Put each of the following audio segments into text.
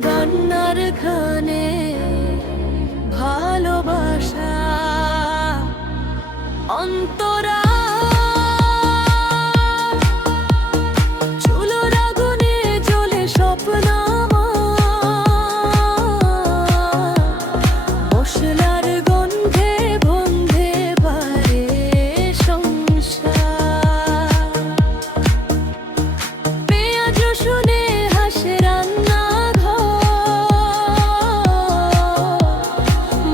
রান্নার খানে ভালোবাসা অন্তরা চুলোর আগুনে জ্বলে স্বপ্ন মশলার গন্ধে বন্ধে পারে সংসার পেঁয়াজ রসুনে হাসে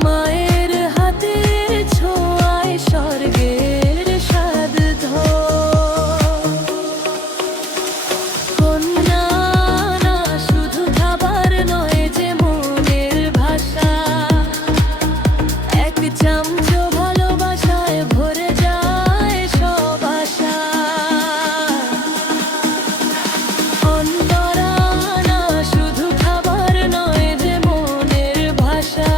মায়ের হাতের ছোঁয়ায় স্বর্গের স্বাদ কন্যা না শুধু খাবার নয় যে মনের ভাষা এক চামচ ভালোবাসায় ভরে যায় সব আশা অন্তরা না শুধু খাবার নয় যে মনের ভাষা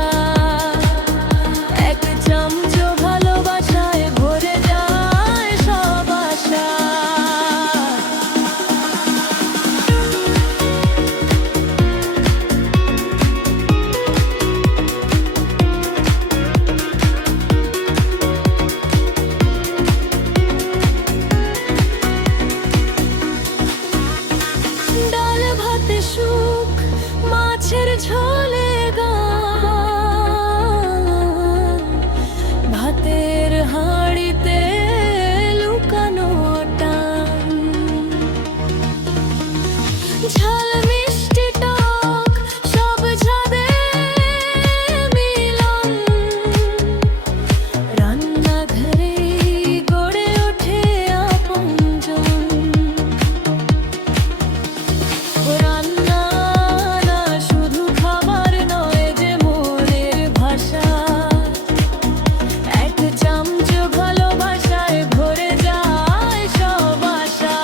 এক চামচ ভালোবাসায় ভরে যায় সব আশা ডাল ভাতে সুখ মাছের ঝোলে গান ভাতের হাঁড়িতে লুকানো টান ঝাল মিষ্টি টক সব ঝাদে মিলন রান্নাঘরে গড়ে ওঠে আপনজন রান্না না শুধু খাবার নয় যে মনের ভাষা এক চামচ ভালোবাসায় ভরে যায় সব আশা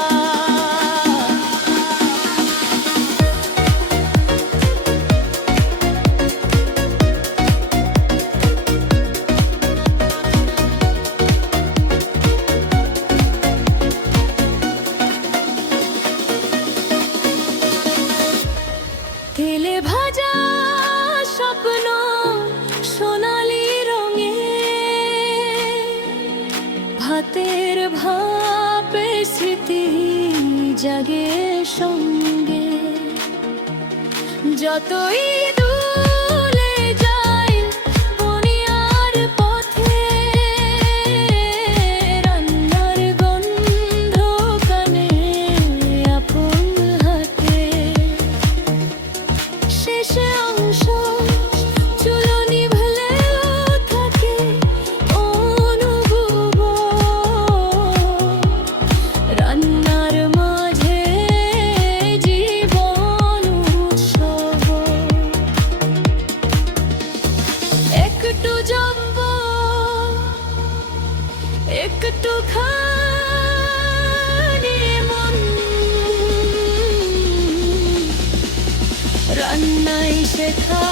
তেলে ভাজা স্বপ্ন সোনালি রঙে ভাতের ভাপে স্মৃতি জাগে সঙ্গে যতই দূরে যাই দুনিয়ার পথে রান্নার গন্ধ কানে আপন হাতে শেষে অংশ চুলো নিভলেও থাকে অনুভব রান্নার মাঝে জীবন উৎসব একটু জম্ব একটু খানি মন রান্নাই শেখা